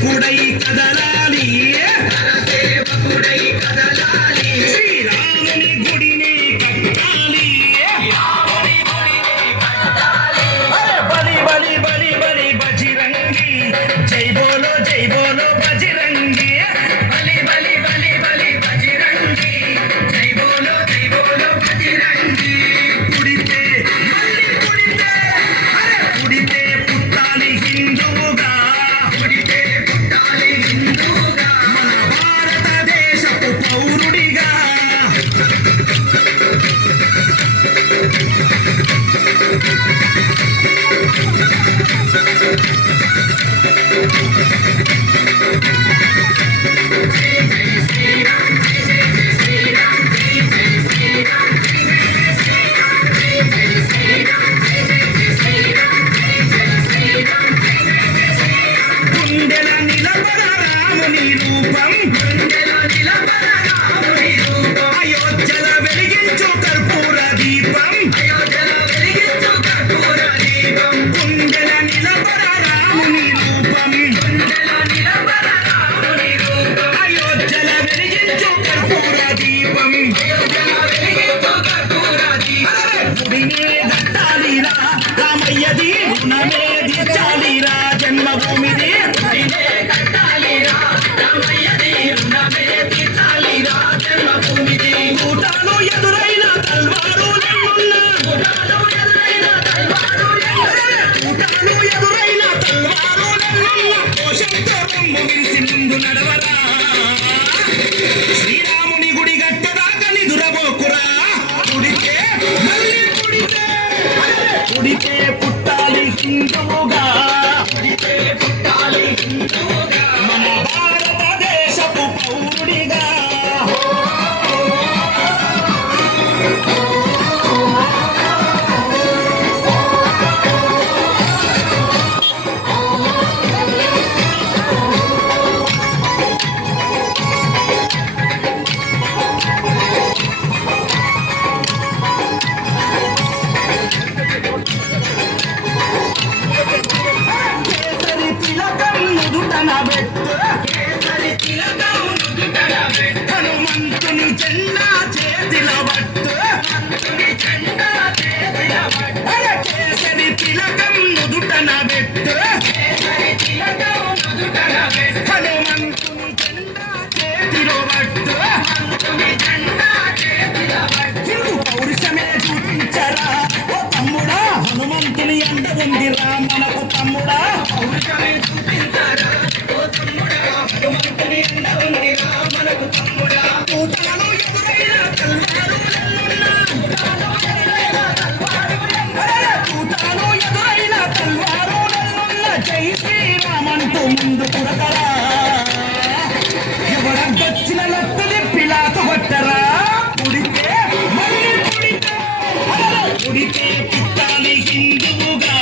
సేవకుడై కదలాలి శ్రీరాముని గుడిని కట్టాలి బలి బలి బలి బలి బజరంగి జై బోలో బజరంగి బలి బలి బలి బలి బజరంగి జై బోలో బజరంగి పుడితే మళ్ళీ పుడితే పుడితే పుట్టాలి హిందువుగా మన భారతదేశపు పౌరుడిగా గుండెల నిలబడ రాముని రూపం అయోధ్యల వెలిగించు కర్పూర దీపం గుండెల నిలబడ రాముని రూపం అయోధ్యల వెలిగించు కర్పూర దీపం గుడినే దట్టాలిరా రామయ్యది రుణమే తీర్చాలిరా జన్మభూమిది కూటాలు ఎదురైన తల్వారు కూటాలు ఎదురైన తల్వారు కోశంతో రొమ్ము విరిసి ముందు నడవరా శ్రీరాముని గుడి గట్టదాకా నిదురబోకురా గుడికే మళ్ళీ గుడికే పుట్టాలి హిందువుగా మన భారతదేశపు పౌరుడిగా కేసరి తిలకం నుదుటన పెట్టు హనుమంతుని జెండా చేతిల పట్టు కేసరి తిలకం నుదుటన పెట్టు హనుమంతుని జెండా చేతిలో పట్టు హిందూ పౌరుషమే చూపించరా ఓ తమ్ముడా హనుమంతుని ఎండ ఉందిరా మనకు తమ్ముడా పౌరుషమే చూపించరా ఓ తమ్ముడా హనుమంతుని ఎండ ఉందిరా మనకు తమ్ముడా కూటాలు ఎదురైన తల్వారులెన్నున్న జై శ్రీరామంటూ ముందు పుడతరా ఎవరొచ్చిన లత్తుని పిలాతు కొట్టరా పుడితే మళ్ళీ పుడితే పుట్టాలి హిందువుగా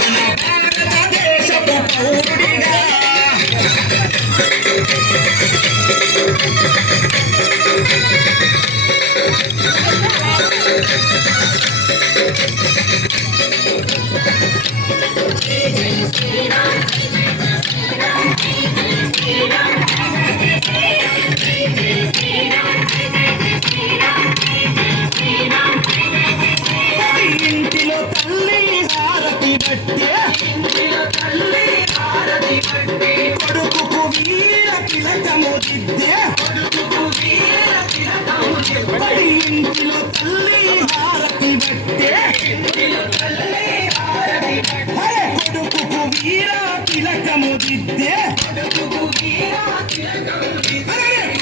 మన భారతదేశపు పౌరుడిగా ఇంటిలో తల్లి హారతి బట్టే కొడుకుకు వీర తిలకము దిద్దే ఇంటిలో తల్లి హారతి బట్టే కొడుకుకు వీర తిలకము దిద్దే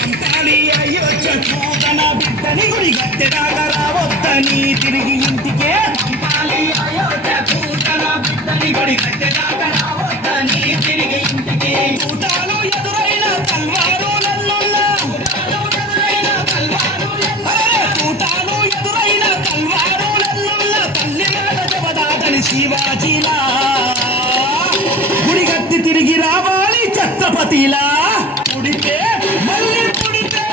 అంతాలి అయోధ్యకు తన బిడ్డని గుడి గట్టెదాకా రావద్దని తిరిగి ఇంటికే కూటాలు ఎదురైన తల్వారు తల్లి మాట జబదాదని శివాజీలా గుడిగట్టి తిరిగి రావాలి ఛత్రపతిలా పుడితే మళ్ళీ పుడితే